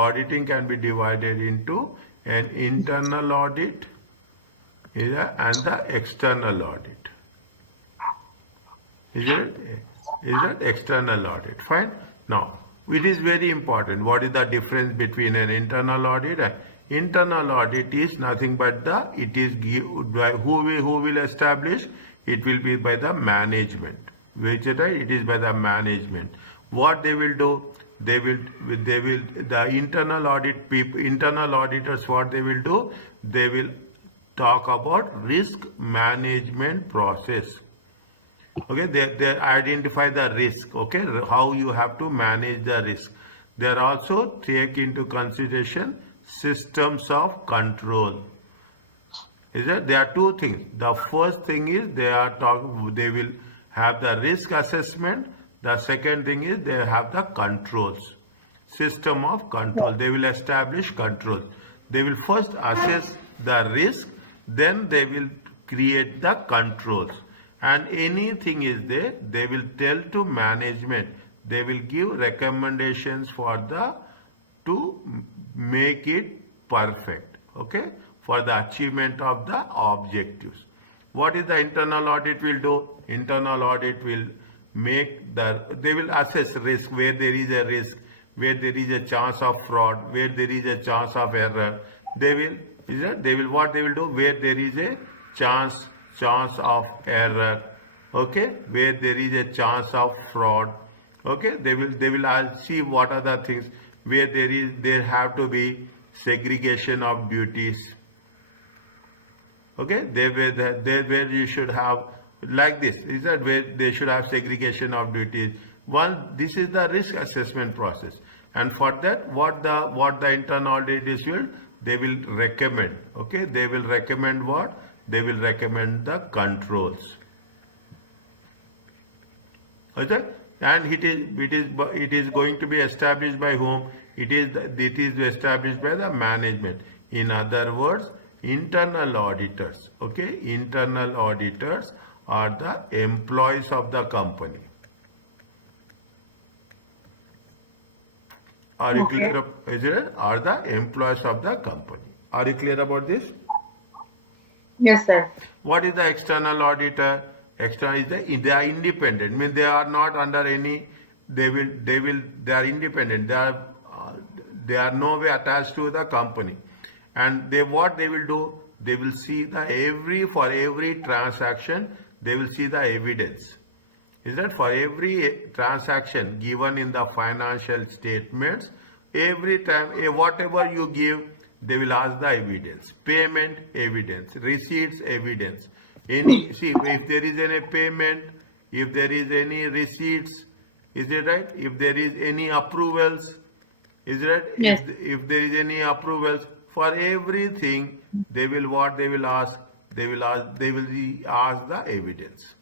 auditing can be divided into an internal audit and the external audit. Is it external audit? Fine. Now, it is very important. What is the difference between an internal audit? Internal audit is nothing but it is by who will establish? It will be by the management. Which it is by the management. What they will do? The internal auditors, what they will do? They will talk about risk management process. Okay, they identify the risk. Okay, how you have to manage the risk. They also take into consideration systems of control. There are two things. The first thing is they will have the risk assessment. The second thing is they have the controls. System of control. They will establish controls. They will first assess the risk, then they will create the controls. And anything is there, they will tell to management. They will give recommendations to make it perfect. Okay, for the achievement of the objectives. What is the internal audit will do? Internal audit will they will assess risk, where there is a risk, where there is a chance of fraud, where there is a chance of error. What they will do? Where there is a chance of error, okay, where there is a chance of fraud, okay, they will see what are the things where there have to be segregation of duties. Okay, where you should have like this. Is that where they should have segregation of duties? This is the risk assessment process, and for that, what the internal auditors will, they will recommend. Okay, they will recommend what? They will recommend the controls. Okay, and it is going to be established by whom? It is established by the management. In other words, internal auditors. Okay, internal auditors are the employees of the company. Are you clear? Are the employees of the company? Are you clear about this? Yes, sir. What is the external auditor? External is they are independent. Means they are not under any. They are independent. They are no way attached to the company. And what they will do? They will see for every transaction, they will see the evidence. Is that for every transaction given in the financial statements, every time whatever you give, they will ask the evidence. Payment evidence, receipts evidence. If there is any payment, if there is any receipts, is it right? If there is any approvals, is it right? Yes. If there is any approvals, for everything, they will ask? They will ask the evidence.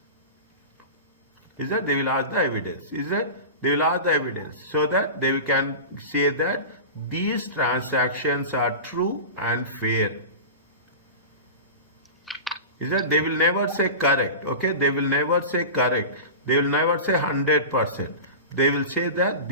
Is that they will ask the evidence? Is that they will ask the evidence so that they can say that these transactions are true and fair. Is that they will never say correct? Okay, they will never say correct. They will never say 100%. They will say that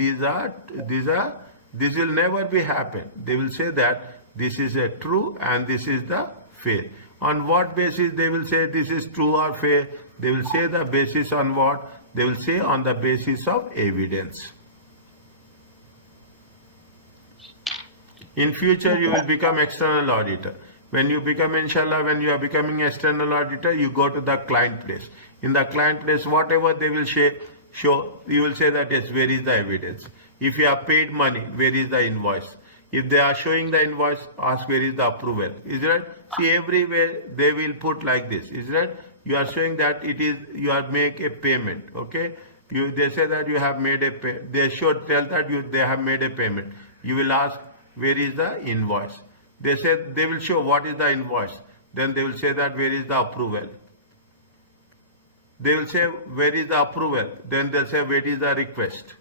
this will never be happen. They will say that this is a true and this is the fair. On what basis they will say this is true or fair? They will say the basis on what? They will say on the basis of evidence. In future, you will become external auditor. When you become, inshallah, when you are becoming external auditor, you go to the client place. In the client place, whatever they will show, you will say that yes, where is the evidence? If you have paid money, where is the invoice? If they are showing the invoice, ask where is the approval. Is that? See, everywhere they will put like this. Is that? You are showing that you are make a payment. Okay? They say that you have made a payment. They should tell that they have made a payment. You will ask where is the invoice. They will show what is the invoice. Then they will say that where is the approval. They will say where is the approval. Then they'll say where is the request.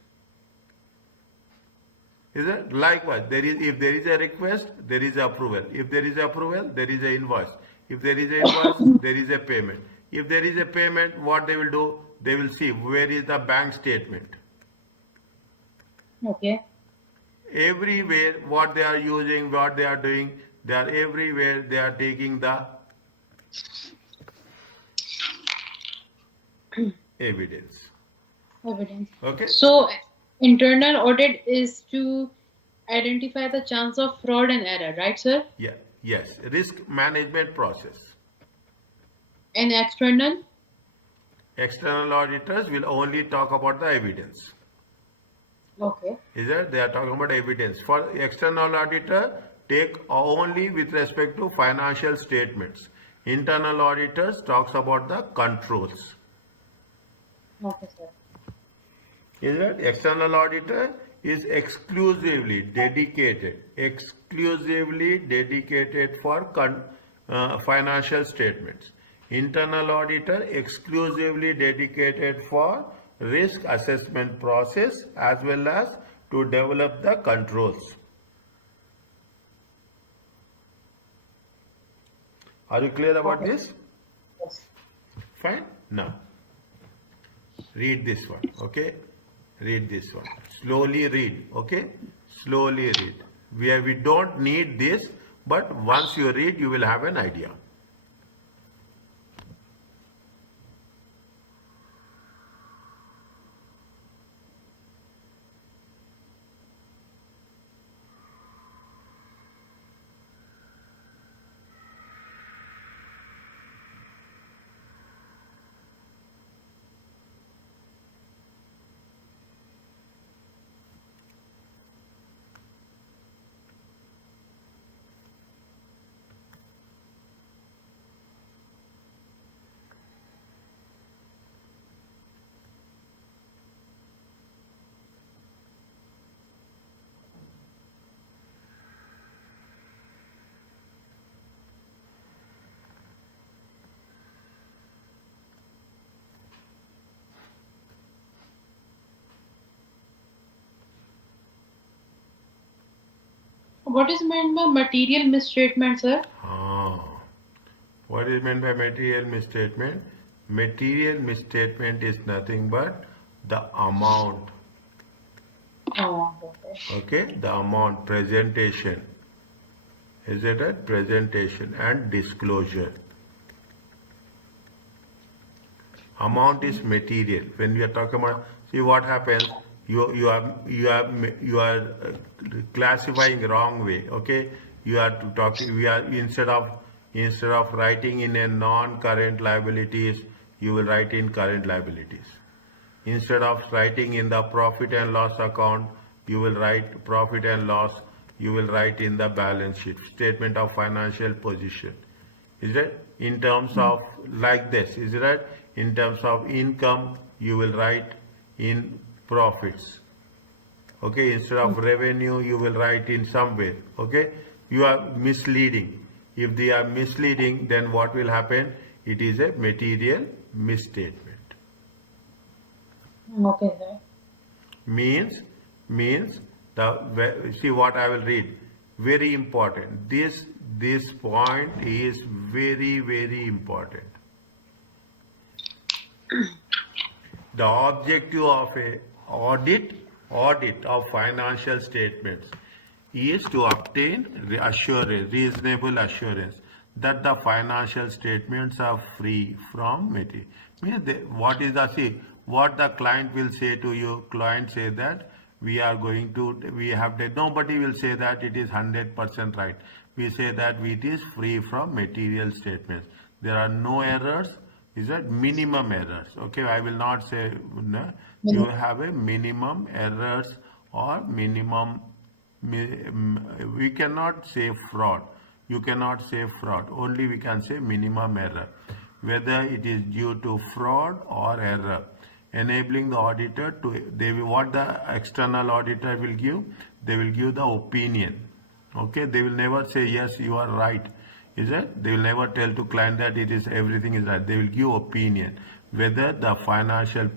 Is it? Likewise, if there is a request, there is approval. If there is approval, there is an invoice. If there is an invoice, there is a payment. If there is a payment, what they will do? They will see where is the bank statement. Okay. everywhere what they are using, what they are doing, they are everywhere, they are taking the evidence. Evidence. Okay? So, internal audit is to identify the chance of fraud and error, right, sir? Yeah, yes. Risk management process. And external? External auditors will only talk about the evidence. Okay. Is that they are talking about evidence. For external auditor, take only with respect to financial statements. Internal auditors talks about the controls. Okay, sir. Is that external auditor is exclusively dedicated for financial statements. Internal auditor exclusively dedicated for risk assessment process as well as to develop the controls. Are you clear about Okay. this? Yes. Fine. Now read this one. Okay. Read this one. Slowly read. Okay. Slowly read. We don't need this, but once you read, you will have an idea. What is meant by material misstatement, sir? Ah. What is meant by material misstatement? Material misstatement is nothing but the amount. Oh, okay. Okay, the amount, presentation. Is it a presentation and disclosure? Amount is material. When we are talking about, see what happens. You are classifying wrong way. Okay, you are to talk. We are instead of writing in a non-current liabilities, you will write in current liabilities. Instead of writing in the profit and loss account, you will write profit and loss. You will write in the balance sheet, statement of financial position. Is it in terms of like this? Is it right? In terms of income, you will write in profits. Okay, instead of revenue, you will write in some way. Okay, you are misleading. If they are misleading, then what will happen? It is a material misstatement. Okay, sir. Means the see what I will read. Very important. This point is very important. The objective of a audit of financial statements is to obtain reasonable assurance that the financial statements are free from material. Means what is the see what the client will say to you? Client say that we have nobody will say that it is 100% right. We say that it is free from material statements. There are no errors. Is that minimum errors? Okay, I will not say no. You have a minimum errors or minimum. We cannot say fraud. You cannot say fraud. Only we can say minimum error. Whether it is due to fraud or error, enabling the auditor to what the external auditor will give. They will give the opinion. Okay, they will never say yes, you are right. Is it? They will never tell to client that it is everything is right. They will give opinion whether the financial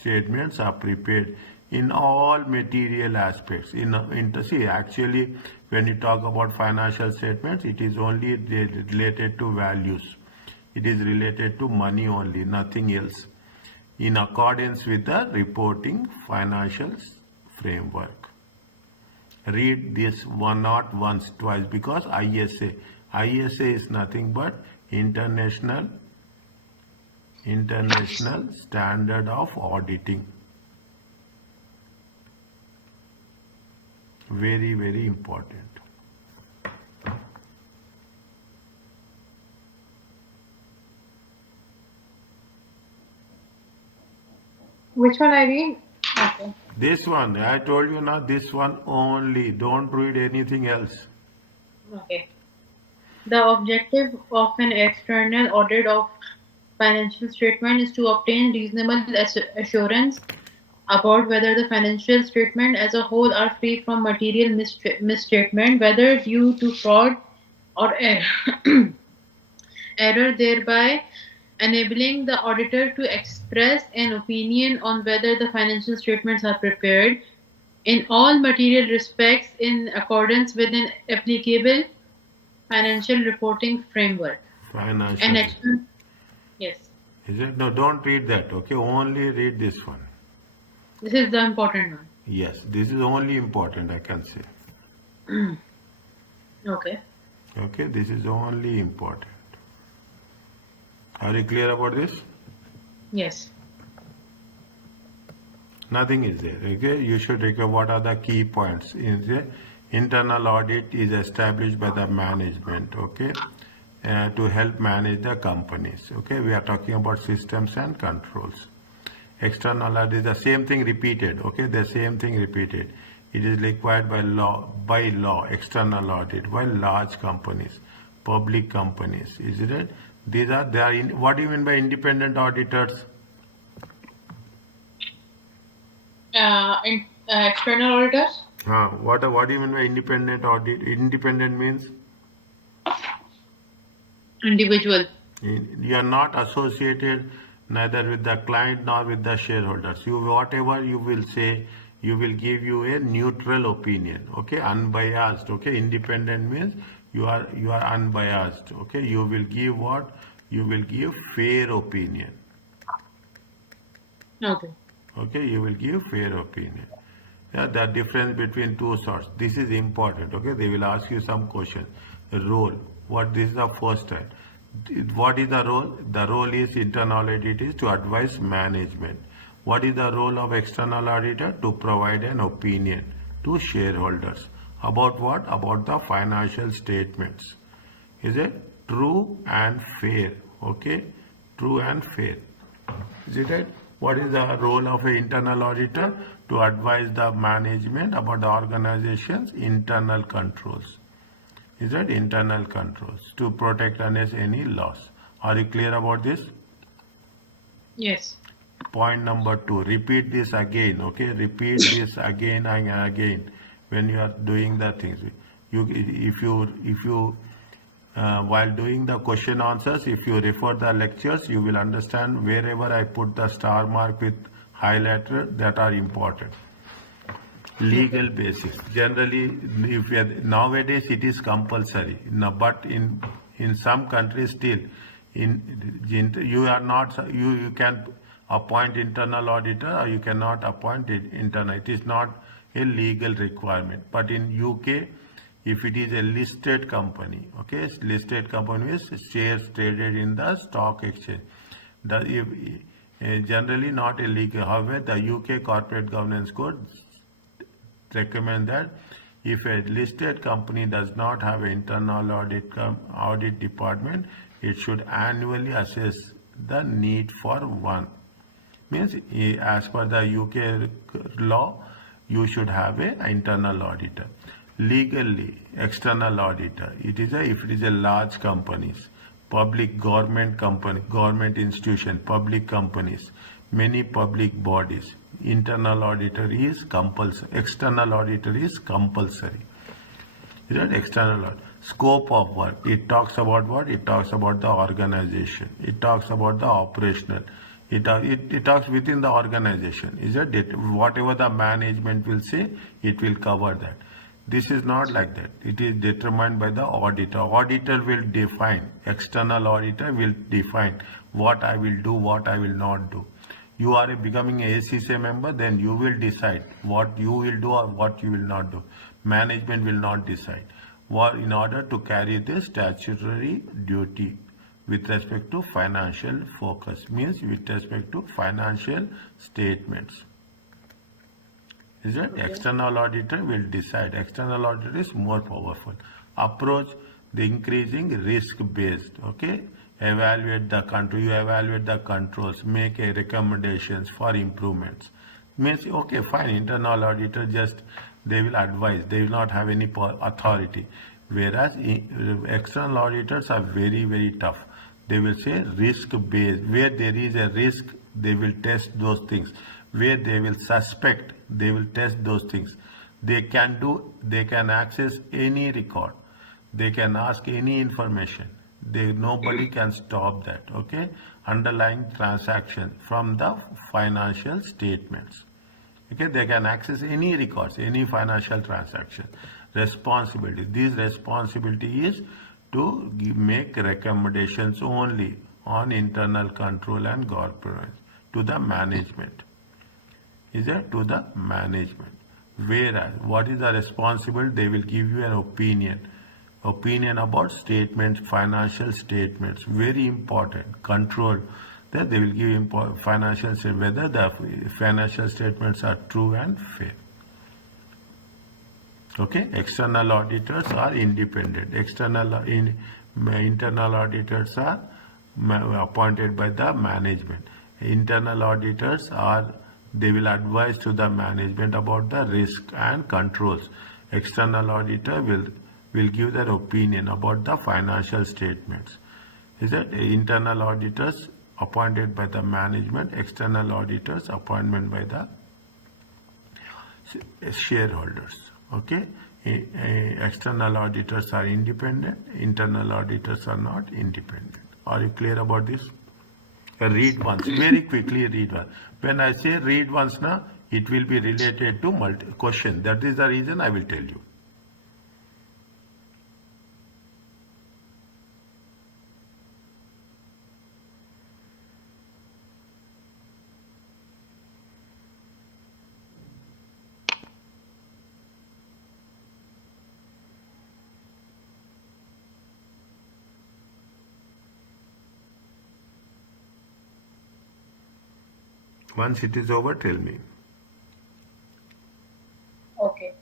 statements are prepared in all material aspects. See, actually, when you talk about financial statements, it is only related to values. It is related to money only, nothing else. In accordance with the reporting financial framework. Read this one, not once, twice, because ISA is nothing but international standard of auditing. Very, very important. Which one I read? Okay. This one, I told you now, this one only. Don't read anything else. Okay. The objective of an external audit of financial statement is to obtain reasonable assurance about whether the financial statement as a whole are free from material misstatement, whether due to fraud or error, thereby enabling the auditor to express an opinion on whether the financial statements are prepared in all material respects in accordance with an applicable financial reporting framework. And Financial. yes, Is it? No, don't read that. Okay, only read this one. this is the important one. Yes, this is only important, I can say. Okay. Okay, this is only important. Are you clear about this? Yes. Nothing is there. Okay, you should recall what are the key points. In the internal audit is established by the management. Okay, to help manage the companies. Okay, we are talking about systems and controls. External audit is the same thing repeated. Okay, the same thing repeated. It is required by law. External audit by large companies, public companies. Is it? They are in. What do you mean by independent auditors? External auditors? What do you mean by independent audit? Independent means Individual. you are not associated neither with the client nor with the shareholders. You whatever you will say, you will give you a neutral opinion. Okay, unbiased. Okay, independent means you are unbiased. Okay, you will give what? You will give fair opinion. Okay. Okay, you will give fair opinion. Yeah, the difference between two sorts. This is important. Okay, they will ask you some questions. Role. What this is the first time. What is the role? The role is internal audit is to advise management. What is the role of external auditor? To provide an opinion to shareholders. About what? About the financial statements. Is it true and fair? Okay, true and fair. Is it right? What is the role of an internal auditor? To advise the management about the organization's internal controls. Is that internal controls to protect against any loss? Are you clear about this? Yes. Point number 2. Repeat this again. Okay, repeat this again and again when you are doing the things. If you while doing the question answers, if you refer the lectures, you will understand wherever I put the star mark with highlighter that are important. Legal basis. Generally, nowadays it is compulsory. But in some countries still, you are not you can appoint internal auditor or you cannot appoint internal. It is not a legal requirement. But in UK, if it is a listed company, okay, listed company is shares traded in the stock exchange. Generally not illegal. However, the UK Corporate Governance Code recommend that if a listed company does not have an internal audit department, it should annually assess the need for one. Means as per the UK law, you should have an internal auditor. Legally, external auditor. If it is a large companies, public government company, government institution, public companies, many public bodies, internal auditor is compulsory. External auditor is compulsory. Is that external audit? Scope of work. It talks about what? It talks about the organization. It talks about the operational. It talks within the organization. Is that whatever the management will say, it will cover that. This is not like that. It is determined by the auditor. Auditor will define. External auditor will define what I will do, what I will not do. You are becoming a ACCA member, then you will decide what you will do or what you will not do. Management will not decide. In order to carry this statutory duty with respect to financial focus, means with respect to financial statements. Is it? Okay. External auditor will decide. External auditor is more powerful. Approach the increasing risk based. Okay. Evaluate the control. You evaluate the controls. Make a recommendations for improvements. Means okay, fine. Internal auditor just they will advise. They will not have any authority. Whereas external auditors are very tough. They will say risk based. Where there is a risk, they will test those things. Where they will suspect, they will test those things. They can access any record. They can ask any information. Nobody can stop that. Okay. Underlying transaction from the financial statements. Okay. They can access any records, any financial transaction. Responsibility. This responsibility is to make recommendations only on internal control and governance to the management. Is that to the management? Whereas what is the responsible? They will give you an opinion about statements, financial statements, very important. Control that they will give financial statements, whether the financial statements are true and fair. Okay, external auditors are independent. Internal auditors are appointed by the management. Internal auditors they will advise to the management about the risk and controls. External auditor will give their opinion about the financial statements. Is that internal auditors appointed by the management, external auditors appointment by the shareholders. Okay, external auditors are independent, internal auditors are not independent. Are you clear about this? Read once, very quickly read once. When I say read once now, it will be related to question. That is the reason I will tell you. Once it is over, tell me. Okay.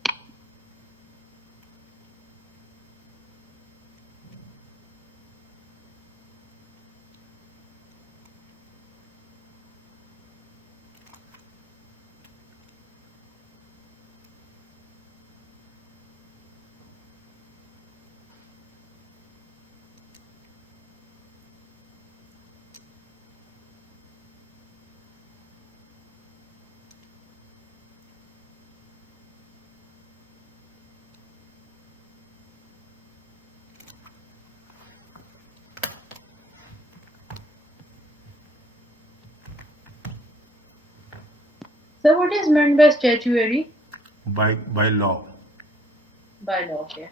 So what is meant by statutory? By law. By law, okay.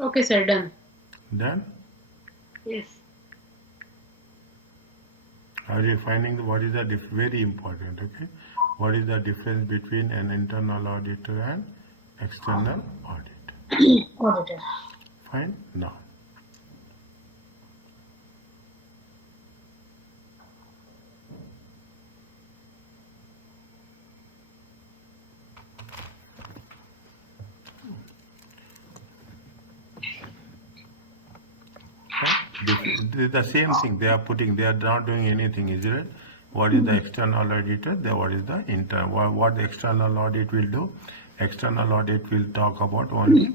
Okay, sir, done. Then, Yes. are you finding what is the very important? Okay, what is the difference between an internal auditor and external audit? Auditor. Fine. Now, the same thing they are putting. They are not doing anything, is it? What is the external auditor? What is the internal? What the external audit will do? External audit will talk about only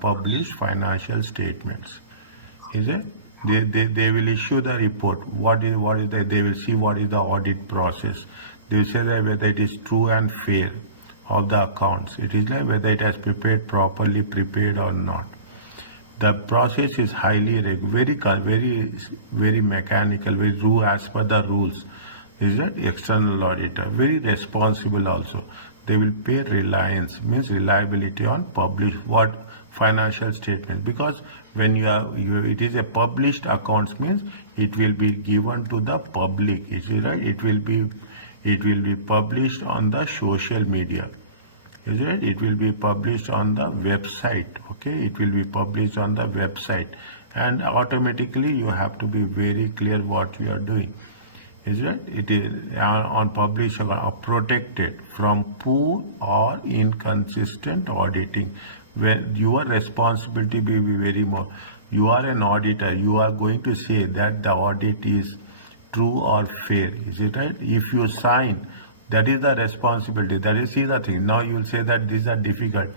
published financial statements. Is it? They will issue the report. They will see what is the audit process. They will say that whether it is true and fair of the accounts. It is like whether it has properly prepared or not. The process is very mechanical, as per the rules. Is that external auditor very responsible also? They will pay reliance, means reliability on published what financial statements, because when it is a published accounts, means it will be given to the public. Is it right? It will be published on the social media. Is it? It will be published on the website. Okay, it will be published on the website, and automatically you have to be very clear what you are doing. Is it? It is on publish protected from poor or inconsistent auditing, where your responsibility will be very more. You are an auditor. You are going to say that the audit is true or fair. Is it right? If you sign, that is the responsibility. That is, see the thing. Now you will say that these are difficult,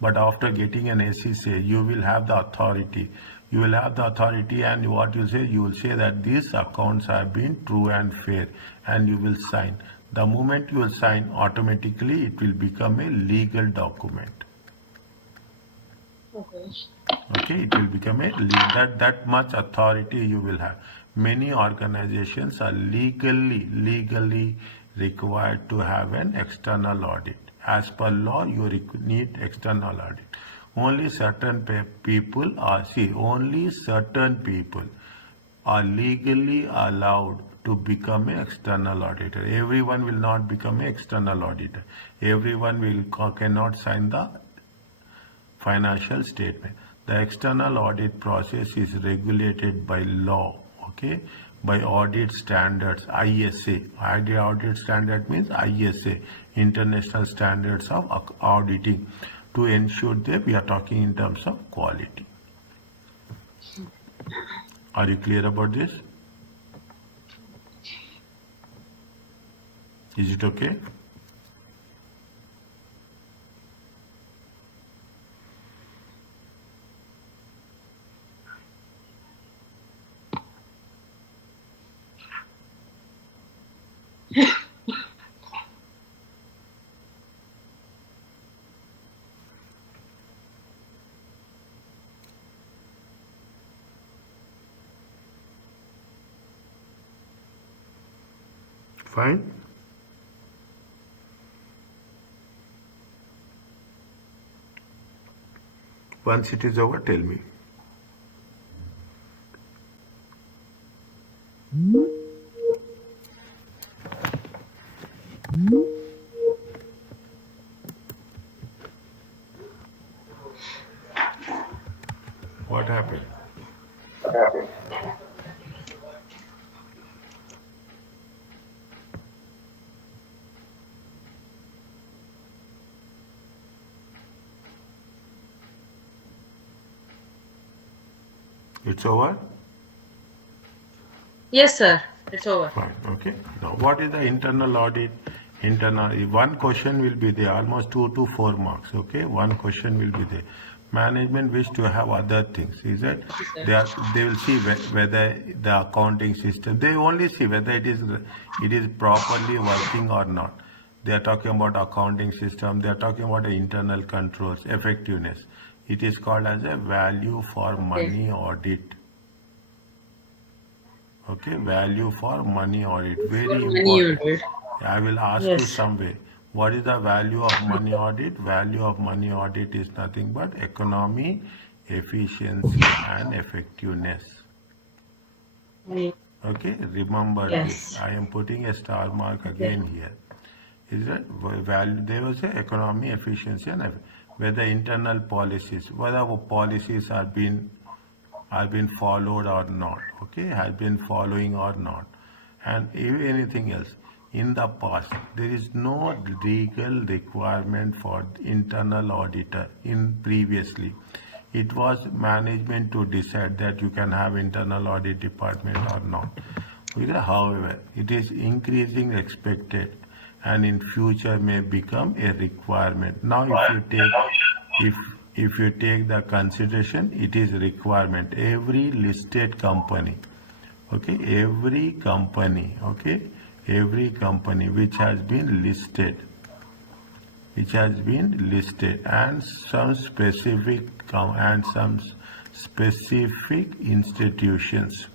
but after getting an ACCA, you will have the authority. You will have the authority, and what you say, you will say that these accounts have been true and fair, and you will sign. The moment you will sign, automatically it will become a legal document. Okay. Okay, it will become that much authority you will have. Many organizations are legally required to have an external audit. As per law, you need external audit. Only certain people are legally allowed to become an external auditor. Everyone will not become an external auditor. Everyone cannot sign the financial statement. The external audit process is regulated by law, okay, by audit standards, ISA. Audit standard means ISA, International Standards of Auditing, to ensure that we are talking in terms of quality. Are you clear about this? Is it okay? Fine. Once it is over, tell me. What happened? It's over? Yes, sir. It's over. Fine. Okay. Now, what is the internal audit? One question will be there, almost 2 to 4 marks. Okay. One question will be there. Management wish to have other things. Is that they will see whether the accounting system. They only see whether it is properly working or not. They are talking about accounting system. They are talking about the internal controls, effectiveness. It is called as a value for money audit. Okay, value for money audit. Very important. I will ask you some way. What is the value of money audit? Value of money audit is nothing but economy, efficiency, and effectiveness. Okay, remember this. I am putting a star mark again here. Is that value? They will say economy, efficiency, and whether internal policies, whether our policies are being followed or not. Okay, has been following or not, and if anything else. In the past, there is no legal requirement for internal auditor. Previously, it was management to decide that you can have internal audit department or not. However, it is increasing expected, and in future may become a requirement. Now if you take the consideration, it is requirement. Every listed company, okay, every company, okay, every company which has been listed, and some specific institutions,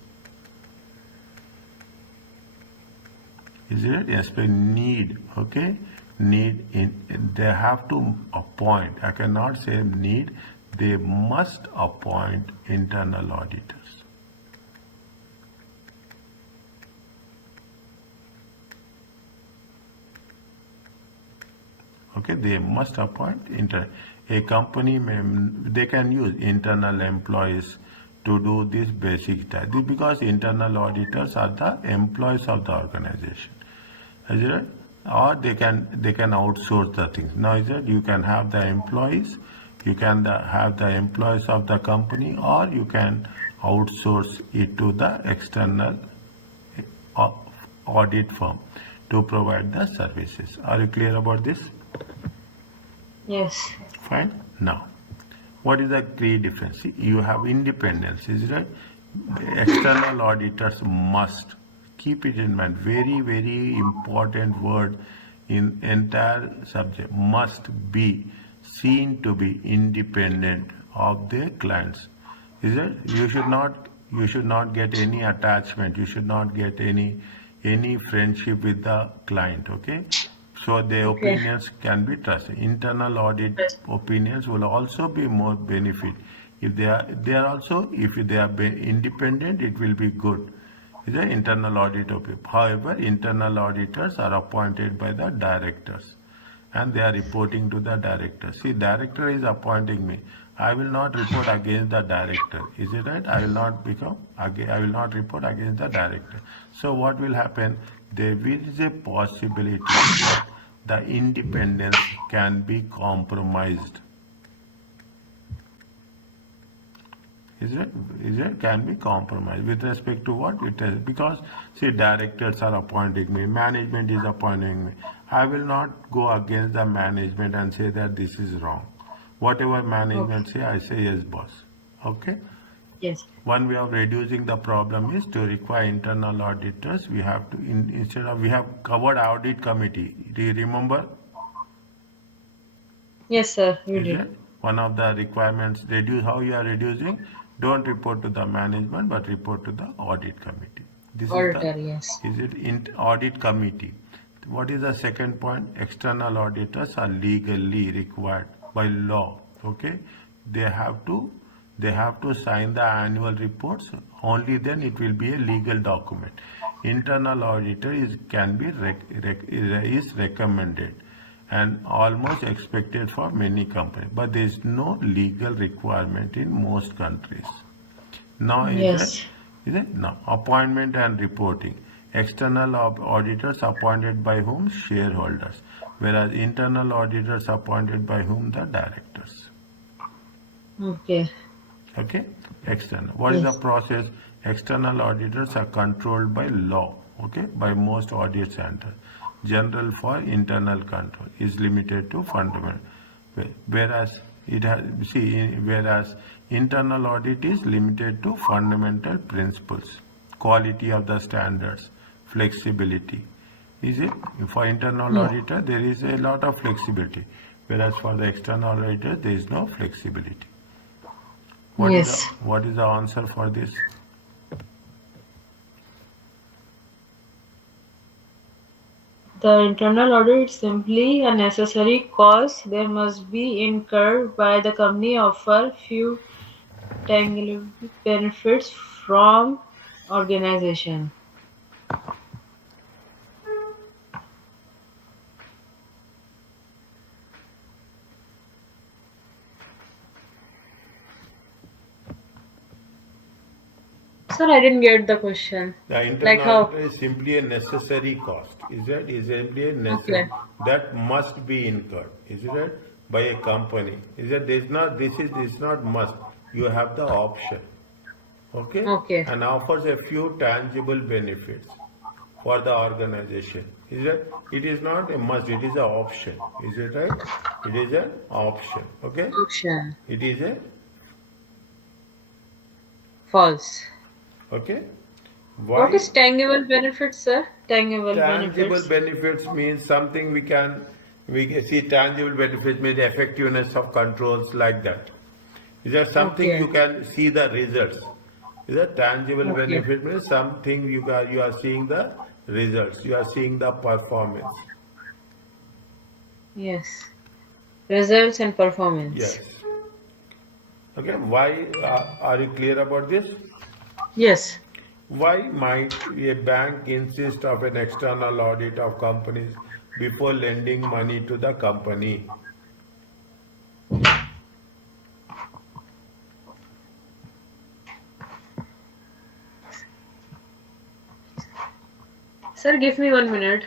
is it? Yes, need, okay, need in, they have to appoint. I cannot say need. They must appoint internal auditors. Okay, they must appoint a company they can use internal employees to do this basic task because internal auditors are the employees of the organization. Is it? Or they can outsource the things. Now is it? You can have the employees, you can have the employees of the company, or you can outsource it to the external audit firm to provide the services. Are you clear about this? Yes. Fine. Now, what is the key difference? See, you have independence, is it? External auditors must keep it in mind. Very, very important word in entire subject. Must be seen to be independent of their clients. Is it? You should not get any attachment. You should not get any friendship with the client. Okay. So their opinions can be trusted. Internal audit opinions will also be more benefit. If they are also, if they are independent, it will be good. Is the internal audit opinion. However, internal auditors are appointed by the directors, and they are reporting to the director. See, director is appointing me. I will not report against the director. Is it right? I will not report against the director. So what will happen? There is a possibility that the independence can be compromised. Is it can be compromised with respect to what it is? Because see, directors are appointing me, management is appointing me. I will not go against the management and say that this is wrong. Whatever management say, I say yes, boss. Okay. Yes. One way of reducing the problem is to require internal auditors. We have to instead of, we have covered audit committee. Do you remember? Yes, sir. You Is did. it? One of the requirements, reduce, how you are reducing? Don't report to the management, but report to the audit committee. This Auditor, is yes. it in audit committee. What is the second point? External auditors are legally required by law. Okay, they have to sign the annual reports. Only then it will be a legal document. Internal auditor is recommended and almost expected for many companies, but there is no legal requirement in most countries. Now Yes. is it? Now appointment and reporting. External auditors appointed by whom? Shareholders, whereas internal auditors appointed by whom? The directors. Okay. Okay, external. What is the Yes. process? External auditors are controlled by law. Okay, by most audit centers. General for internal control is limited to fundamental, whereas whereas internal audit is limited to fundamental principles, quality of the standards, flexibility. Is it? For internal Yes. auditor there is a lot of flexibility, whereas for the external auditor there is no flexibility. Yes. What is the answer for this? The internal audit is simply a necessary cost that must be incurred by the company offer few tangible benefits from organization. Sir, I didn't get the question. The Like internal how? auditor is simply a necessary cost. Is that is simply a necessary Okay. that must be incurred. Is it by a company? Is that there's not this is not must. You have the option. Okay, Okay. and offers a few tangible benefits. for the organization. Is it? It is not a must. It is an option. Is it right? It is an option. Okay. Option. It is a False. okay. What Why? is tangible benefits, sir? Tangible Tangible benefits. benefits means something we can see. Tangible benefits means effectiveness of controls like that. Is there something you Okay. can see the results? Is a tangible Okay. benefit means something you are seeing the results. You are seeing the performance. Yes. Results and performance. Yes. Okay. Why are you clear about this? Yes. Why might a bank insist of an external audit of companies before lending money to the company? Sir, give me 1 minute.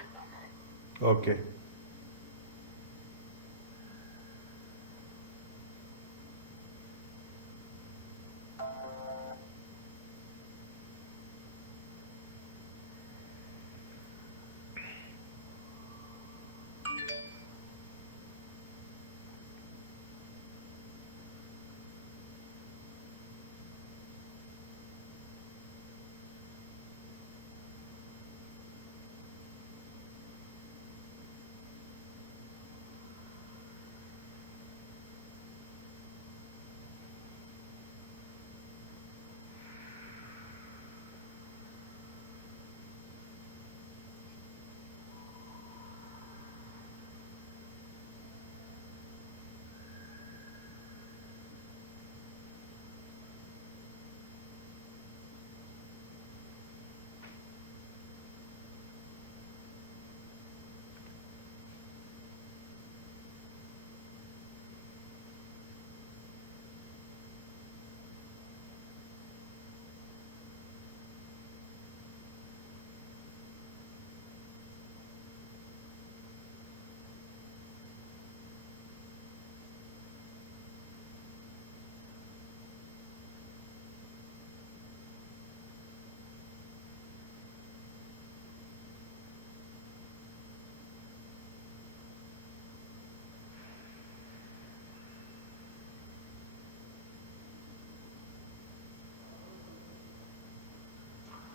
Okay.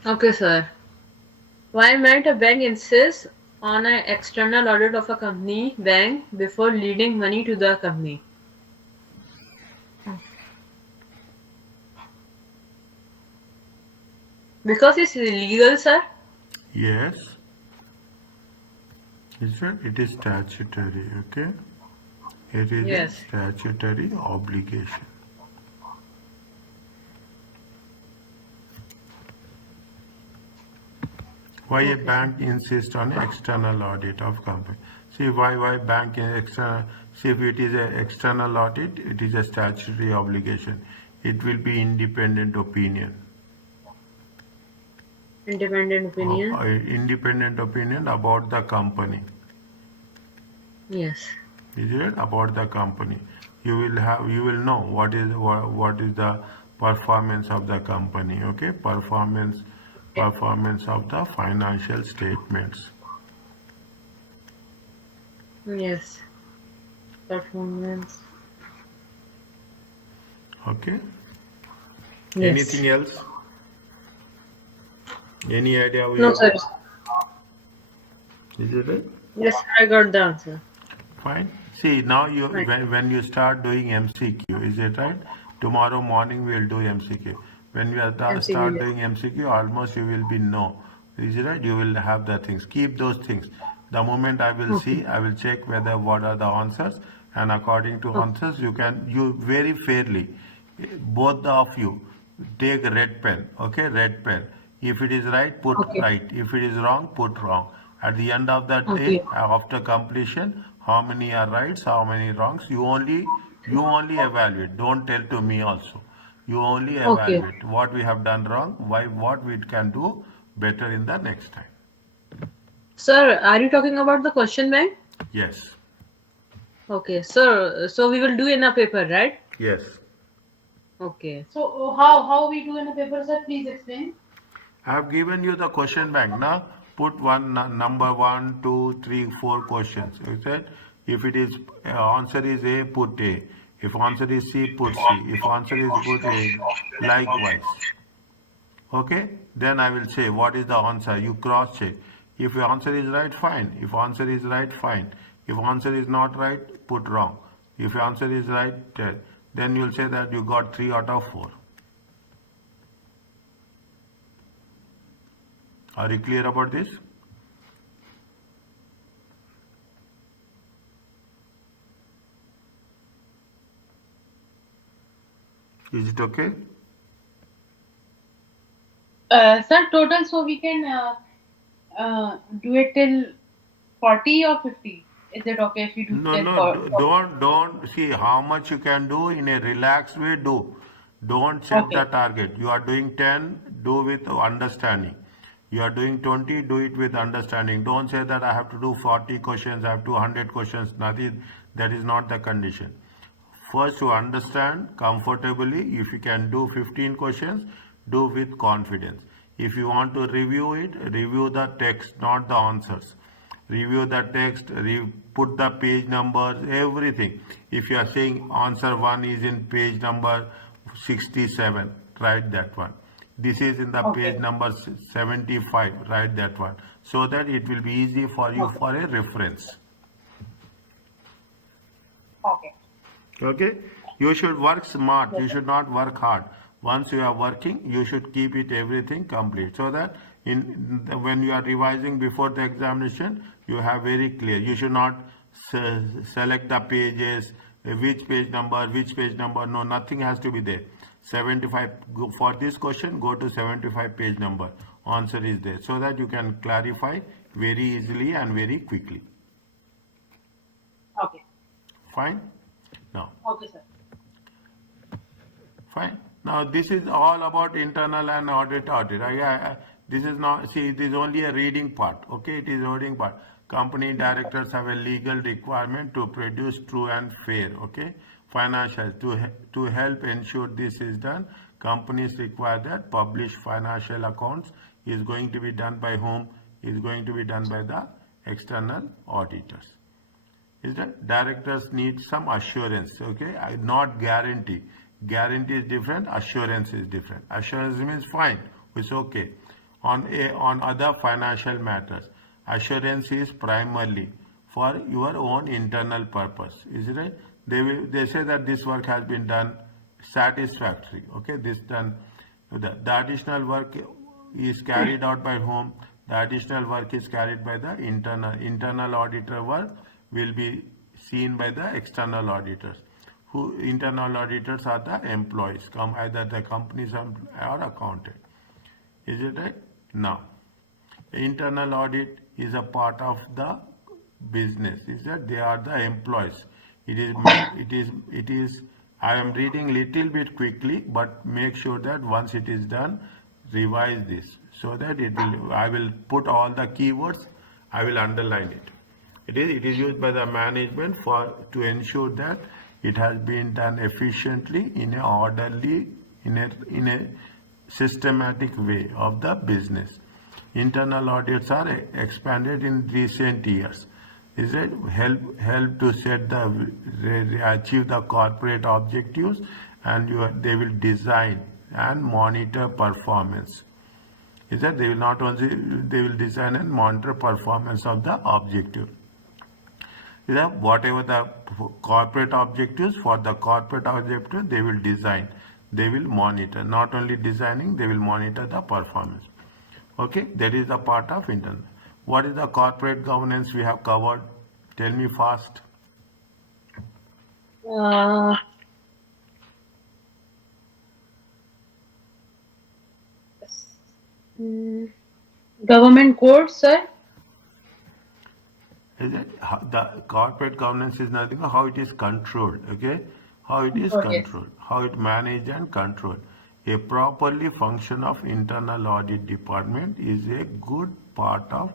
Okay, sir. Why might a bank insist on an external audit of a company bank before lending money to the company? Because it's illegal, sir. Yes. It is statutory. Okay. It is a Yes. statutory obligation. Why a Okay, sir. bank insists on external audit of company? See why bank in external. See if it is an external audit, it is a statutory obligation. It will be independent opinion. Independent opinion. Independent opinion about the company. Yes. Is it about the company? You will know what is the performance of the company. Okay, performance of the financial statements. Yes. Performance. Okay. Yes. Anything else? Any idea No, you sir. is it right? Yes, I got the answer. Fine. See now Right. when you start doing MCQ, is it right? Tomorrow morning we'll do MCQ. When we are MCQ. start Yes. doing MCQ, almost you will be no. Is it right? You will have the things. Keep those things. The moment I will Okay. see, I will check whether what are the answers, and according to Okay. answers, you very fairly, both of you, take a red pen. Okay, red pen. If it is right, put Okay. right. If it is wrong, put wrong. At the end of that day, Okay. after completion, how many are rights, how many wrongs, you only evaluate. Don't tell to me also. You only Okay. evaluate what we have done wrong, why what we can do better in the next time. Sir, are you talking about the question bank? Yes. Okay. So we will do in a paper, right? Yes. Okay. So how we do in the paper, sir? Please explain. I have given you the question bank now. put number 1, 2, 3, 4 questions. Okay? If it is answer is A, put A. If answer is C, put C. If answer is put A, likewise. Okay? Then I will say what is the answer. You cross check. If your answer is right, fine. If answer is right, fine. If answer is not right, put wrong. If your answer is right, then you'll say that you got 3 out of 4. Are you clear about this? Is it okay? Sir, total, so we can do it till 40 or 50. Is it okay if you do No, till no, 40? don't see how much you can do in a relaxed way. Don't set the Okay. target. You are doing 10, do with understanding. You are doing 20, do it with understanding. Don't say that I have to do 40 questions, I have to 100 questions. Nothing. That is not the condition. First, to understand comfortably. If you can do 15 questions, do with confidence. If you want to review it, review the text, not the answers. Review the text, put the page numbers, everything. If you are saying answer 1 is in page number 67, write that one. This is in the page Okay. number 75, write that one. So that it will be easy for you Okay. for a reference. Okay. Okay? You should work smart. Yes, You sir. should not work hard. Once you are working, you should keep it everything complete so that when you are revising before the examination, you have very clear. You should not select the pages, which page number, which page number. No, nothing has to be there. 75 for this question, go to 75 page number. Answer is there so that you can clarify very easily and very quickly. Okay. Fine? Now. Okay, sir. Fine. Now this is all about internal and audit. This is not, see, it is only a reading part. Okay, it is a reading part. Company directors have a legal requirement to produce true and fair. Okay, financial to help ensure this is done. Companies require that publish financial accounts is going to be done by whom? Is going to be done by the external auditors. Is that directors need some assurance? Okay, not guarantee. Guarantee is different, assurance is different. Assurance means fine, it's okay. On other financial matters, assurance is primarily for your own internal purpose. Is it right? They say that this work has been done satisfactory. Okay, this done. The additional work is carried out by whom? The additional work is carried by the internal auditor work will be seen by the external auditors. Who internal auditors are the employees, either the companies or accountant. Is it right? Now, internal audit is a part of the business. Is that they are the employees. It is. I am reading little bit quickly, but make sure that once it is done, revise this so that it will. I will put all the keywords. I will underline it. It is used by the management to ensure that it has been done efficiently in a orderly, in a systematic way of the business. Internal audits are expanded in recent years. Is it help to set achieve the corporate objectives, and they will design and monitor performance. Is that they will not only they will design and monitor performance of the objective. Whatever the corporate objectives, for the corporate objective they will design, they will monitor. Not only designing, they will monitor the performance. Okay, that is the part of internal. What is the corporate governance we have covered? Tell me fast. Uh, Government codes, sir. Is it the corporate governance is nothing how it is controlled. Okay, how it is Code, yes. controlled, how it managed and controlled. A properly function of internal audit department is a good part of.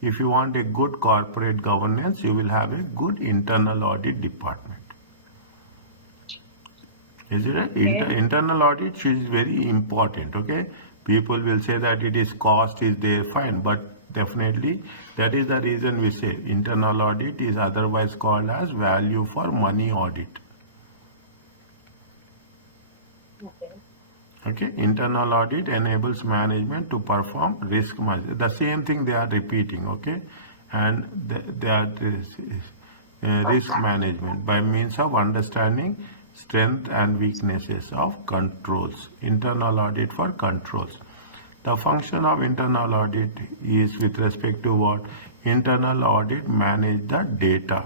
If you want a good corporate governance, you will have a good internal audit department. Is it right? Okay. Internal audit is very important. Okay, people will say that it is cost is there, fine, but Definitely. That is the reason we say internal audit is otherwise called as value for money audit. Okay. Okay, internal audit enables management to perform risk management. The same thing they are repeating, okay, and they are risk management by means of understanding strength and weaknesses of controls. Internal audit for controls. The function of internal audit is with respect to what? Internal audit manage the data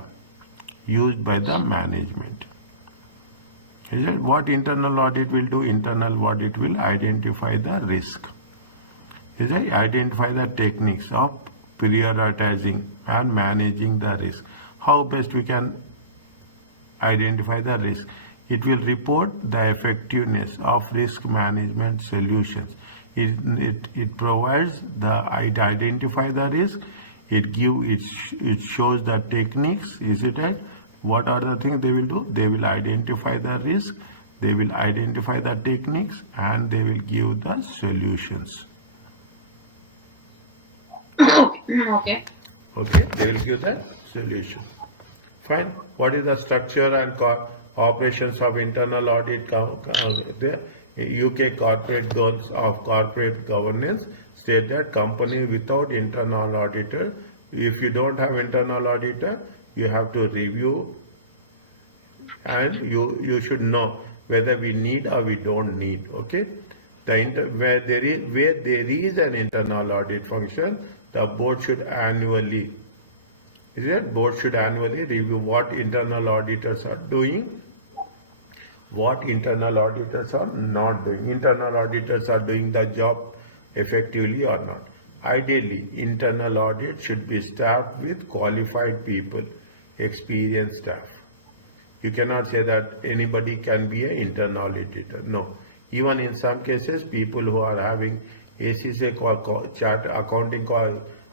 used by the management. Is it? What internal audit will do? Internal audit will identify the risk. Is it? Identify the techniques of prioritizing and managing the risk. How best we can identify the risk? It will report the effectiveness of risk management solutions. It provides it identify the risk. It shows the techniques. Is it right? What are the things they will do? They will identify the risk, they will identify the techniques, and they will give the solutions. Okay. Okay, they will give the solution. Fine. What is the structure and operations of internal audit? The UK corporate goals of corporate governance state that company without internal auditor, if you don't have internal auditor, you have to review, and you should know whether we need or we don't need. Okay, where there is an internal audit function, the board should annually review what internal auditors are doing, what internal auditors are not doing. Internal auditors are doing the job effectively or not. Ideally, internal audit should be staffed with qualified people, experienced staff. You cannot say that anybody can be an internal auditor. No. Even in some cases, people who are having ACCA chart accounting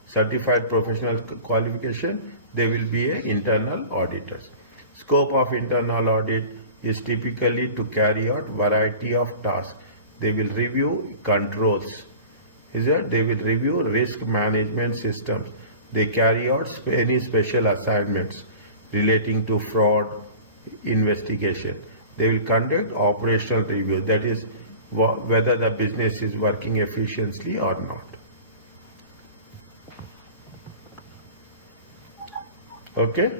certified professional qualification, they will be internal auditors. Scope of internal audit is typically to carry out variety of tasks. They will review controls. They will review risk management systems. They carry out any special assignments relating to fraud investigation. They will conduct operational review, that is whether the business is working efficiently or not. Okay?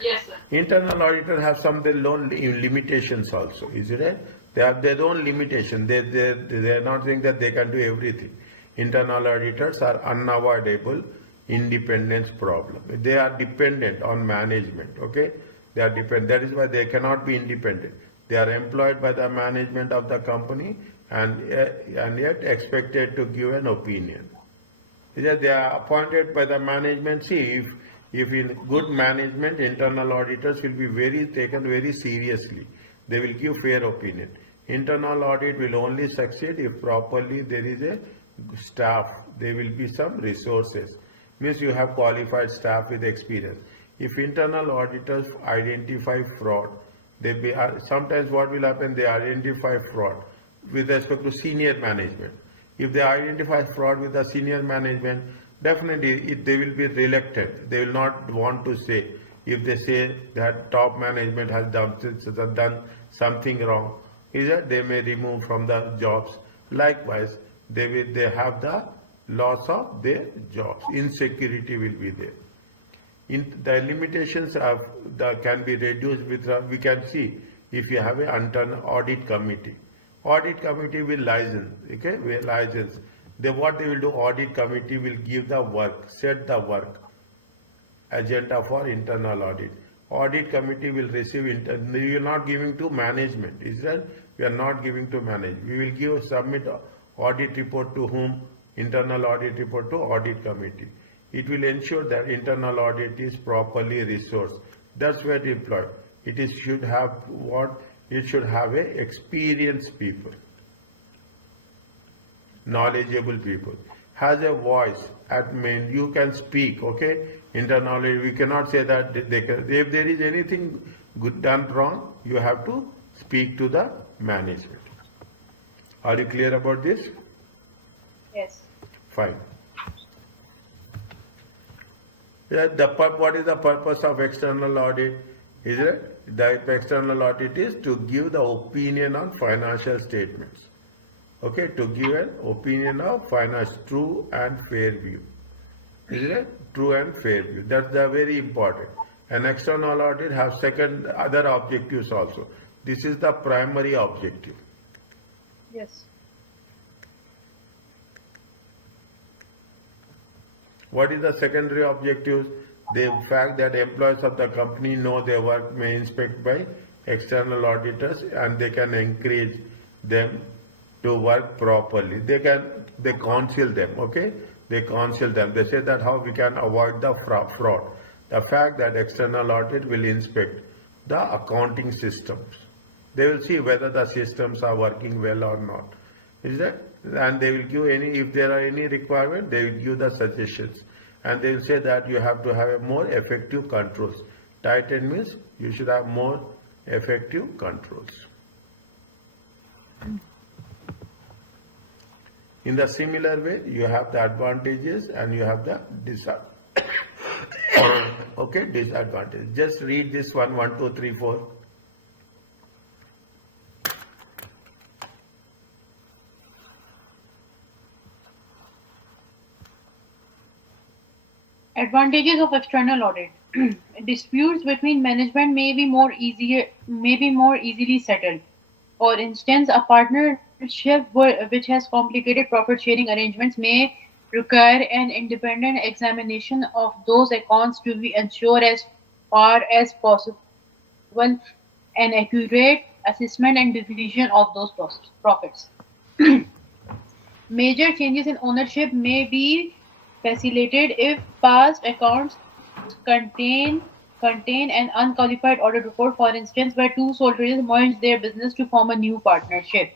Yes, sir. Internal auditor have some their own limitations also. Is it right? They have their own limitation. They are not saying that they can do everything. Internal auditors are unavoidable independence problem. They are dependent on management. Okay, they are dependent. That is why they cannot be independent. They are employed by the management of the company and yet expected to give an opinion. They are appointed by the management. See, if in good management, internal auditors will be taken very seriously. They will give fair opinion. Internal audit will only succeed if properly there is a staff. There will be some resources. Means you have qualified staff with experience. If internal auditors identify fraud, sometimes what will happen, they identify fraud with respect to senior management. If they identify fraud with the senior management, definitely they will be reluctant. They will not want to say. If they say that top management has done something wrong, they may remove from the jobs. Likewise, they have the loss of their jobs. Insecurity will be there. The limitations can be reduced with, we can see if you have an audit committee. Audit committee will license, okay, what they will do, audit committee will give the work, set the work agenda for internal audit. Audit committee will receive, we are not giving to management, Israel, we are not giving to management. We will submit audit report to whom? Internal audit report to audit committee. It will ensure that internal audit is properly resourced. That's where it employed. Should have what? It should have a experienced people, knowledgeable people, has a voice. You can speak, okay? Internally, we cannot say that if there is anything good done wrong, you have to speak to the management. Are you clear about this? Yes. Fine. Yeah, what is the purpose of external audit? Is it the external audit is to give the opinion on financial statements. Okay, to give an opinion of finance, true and fair view. Is it true and fair view? That's the very important. An external audit has second other objectives also. This is the primary objective. Yes. What is the secondary objectives? The fact that employees of the company know their work may inspect by external auditors and they can encourage them to work properly. They counsel them, okay? They counsel them. They say that how we can avoid the fraud. The fact that external audit will inspect the accounting systems. They will see whether the systems are working well or not. Is that? And they will give any, if there are any requirement, they will give the suggestions. And they will say that you have to have a more effective controls. Tighten means you should have more effective controls. In the similar way, you have the advantages and you have the disadvantages. Okay, disadvantage. Just read this one, 1, 2, 3, 4. Advantages of external audit. Disputes between management may be more easily settled. For instance, a partnership which has complicated profit sharing arrangements may require an independent examination of those accounts to be ensured as far as possible an accurate assessment and division of those profits. Major changes in ownership may be facilitated if past accounts contain contain an unqualified audit report, for instance, where two sole traders merge their business to form a new partnership.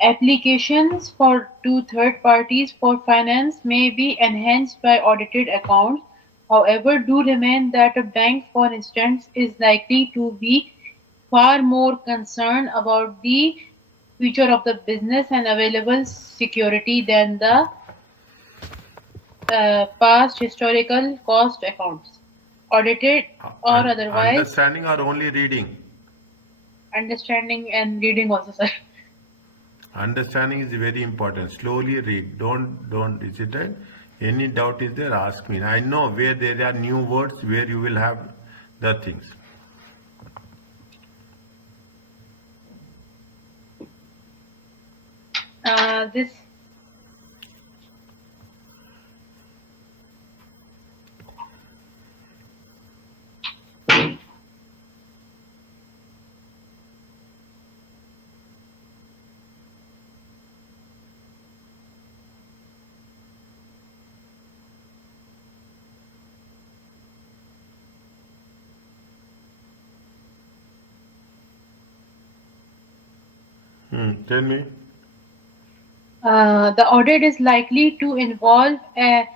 Applications to third parties for finance may be enhanced by audited accounts. However, do remain that a bank, for instance, is likely to be far more concerned about the future of the business and available security than the past historical cost accounts, audited or otherwise. Understanding or only reading? Understanding and reading also, sir. Understanding is very important. Slowly read. Don't. Is it right? Any doubt is there? Ask me. I know where there are new words, where you will have the things. This Tell me. The audit is likely to involve an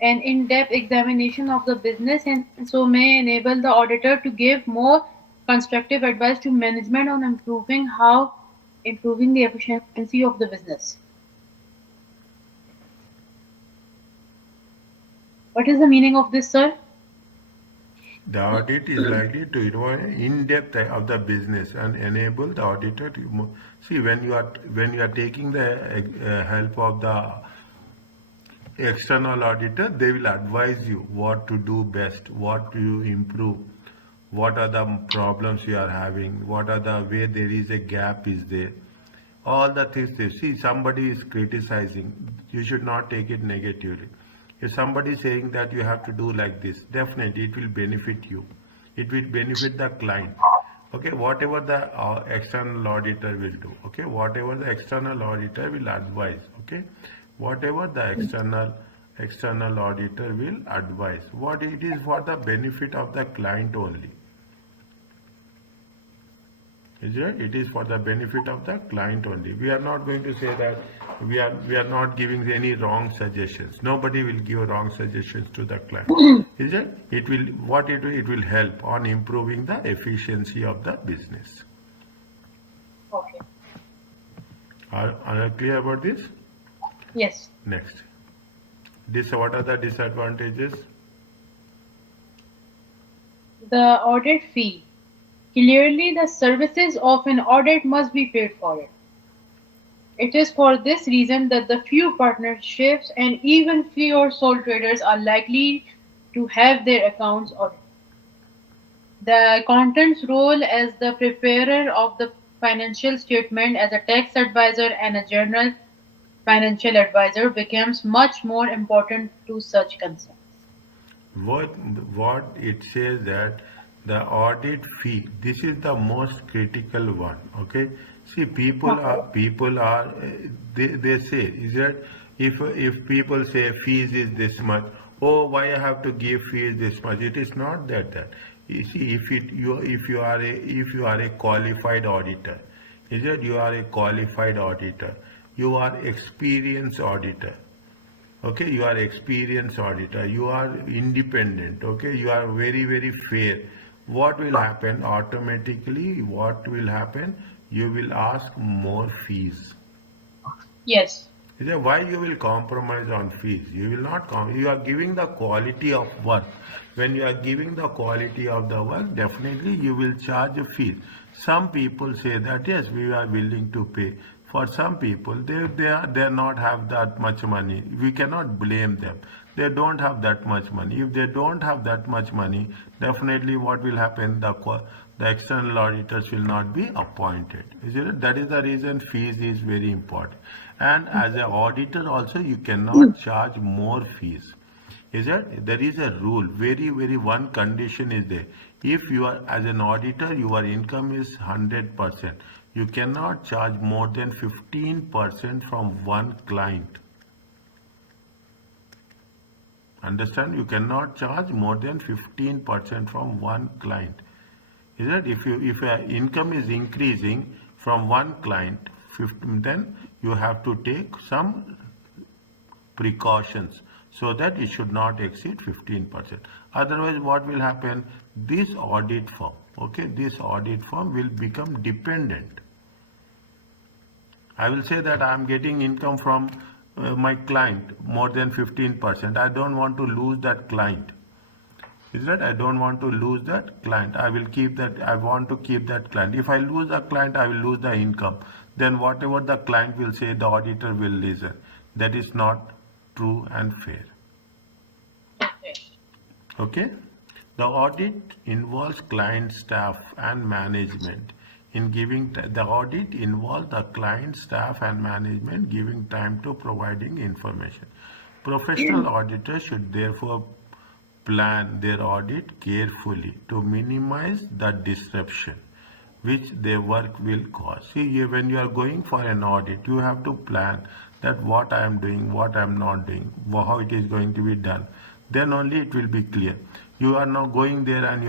in-depth examination of the business and so may enable the auditor to give more constructive advice to management on improving the efficiency of the business. What is the meaning of this, sir? The audit is likely to involve in-depth of the business and enable the auditor to see when you are taking the help of the external auditor, they will advise you what to do best, what to improve, what are the problems you are having, what are the where there is a gap is there. All the things they see, somebody is criticizing, you should not take it negatively. If somebody is saying that you have to do like this, definitely it will benefit you. It will benefit the client. Okay, whatever the external auditor will do. Okay, whatever the external auditor will advise. Okay, whatever the external auditor will advise. What it is for the benefit of the client only. Is it? It is for the benefit of the client only. We are not going to say that we are not giving any wrong suggestions. Nobody will give wrong suggestions to the client. Is it? It will help on improving the efficiency of the business. Okay. Are you clear about this? Yes. Next. What are the disadvantages? The audit fee. Clearly, the services of an audit must be paid for it. It is for this reason that the few partnerships and even fewer sole traders are likely to have their accounts audited. The accountant's role as the preparer of the financial statement as a tax advisor and a general financial advisor becomes much more important to such concerns. what what it says that the audit fee, this is the most critical one. Okay, see, people are they say is that if people say fees is this much, oh, why I have to give fees this much, it is not that you see, if you are a qualified auditor, is that you are a qualified auditor, you are experienced auditor. Okay, you are experienced auditor, you are independent, okay, you are very fair. What will happen automatically? What will happen? You will ask more fees. Yes, Is that why you will compromise on fees? You will not you are giving the quality of work. When you are giving the quality of the work, definitely you will charge a fee. Some people say that yes, we are willing to pay. For some people, they are not have that much money. We cannot blame them. They don't have that much money. If they don't have that much money, definitely what will happen? The external auditors will not be appointed. Is it? That is the reason fees is very important. And as an auditor also, you cannot charge more fees. Is it? There is a rule. Very one condition is there. If you are as an auditor, your income is 100%. You cannot charge more than 15% from one client. Understand? You cannot charge more than 15% from one client. Is that if your income is increasing from one client, 15, then you have to take some precautions so that it should not exceed 15%. Otherwise, what will happen? This audit firm, okay, this audit firm will become dependent. I will say that I am getting income from my client more than 15%. I don't want to lose that client. Is that I don't want to lose that client. I will keep that. I want to keep that client. If I lose a client, I will lose the income. Then whatever the client will say, the auditor will listen. That is not true and fair. okay. Okay? The audit involves client, staff, and management. In giving the audit involves the client, staff, and management giving time to providing information. Professional auditors should therefore plan their audit carefully to minimize the disruption which their work will cause. See, when you are going for an audit, you have to plan that what I am doing, what I am not doing, how it is going to be done. Then only it will be clear. You are not going there and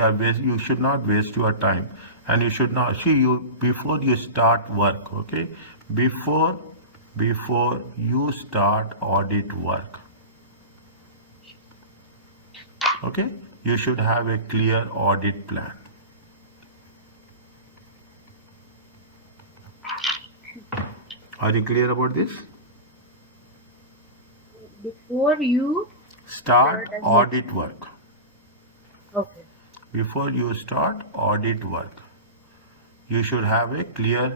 you should not waste your time, and you should not see you before you start work. Okay, before you start audit work. Okay, you should have a clear audit plan. Are you clear about this? Before you Start start audit work. okay. Before you start audit work, you should have a clear,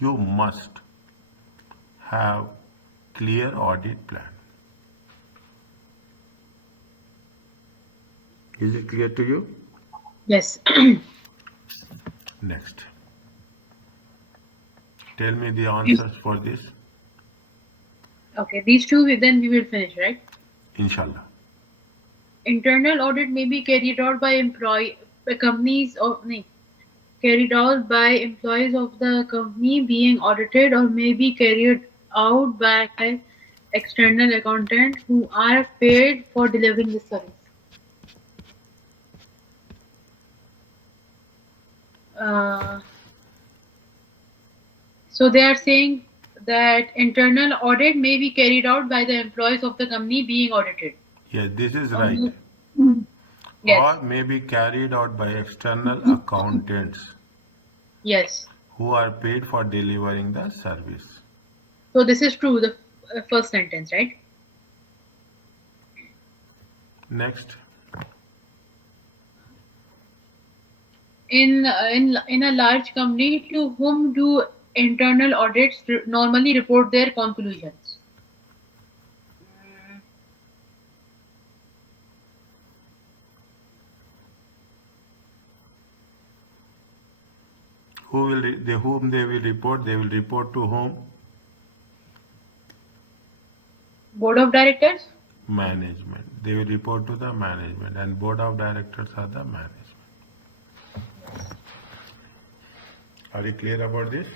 you must have clear audit plan. Is it clear to you? Yes. Next. Tell me the answers for this. Okay, these two then we will finish, right? Inshallah. Internal audit may be carried out by companies of no, carried out by employees of the company being audited, or may be carried out by external accountants who are paid for delivering the service. Uh, so they are saying that internal audit may be carried out by the employees of the company being audited. Yes, this is Or right. yes, Or may be carried out by external accountants yes. who are paid for delivering the service. So this is true. The first sentence, right? Next. In a large company, to whom do internal audits normally report their conclusions? Whom they will report? They will report to whom? Board of directors? Management. They will report to the management, and board of directors are the management. Are you clear about this?